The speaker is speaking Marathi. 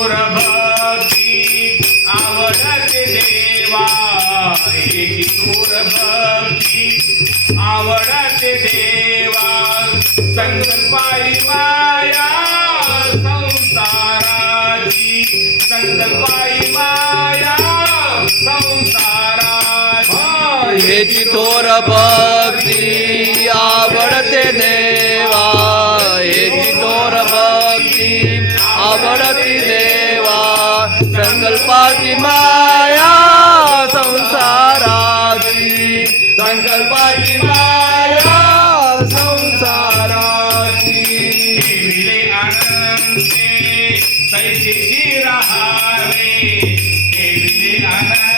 मोर भक्ती आवडते देवा एकी मोर भक्ती आवडते देवा संकल्पाई माया संसाराची संकल्पाई माया संसारा याची थोर भक्ती आवडते देवा आवडती देवा संकल्पाची माया संसाराची संकल्पाची माया संसाराची आनंदी पैसे राहावे आनंद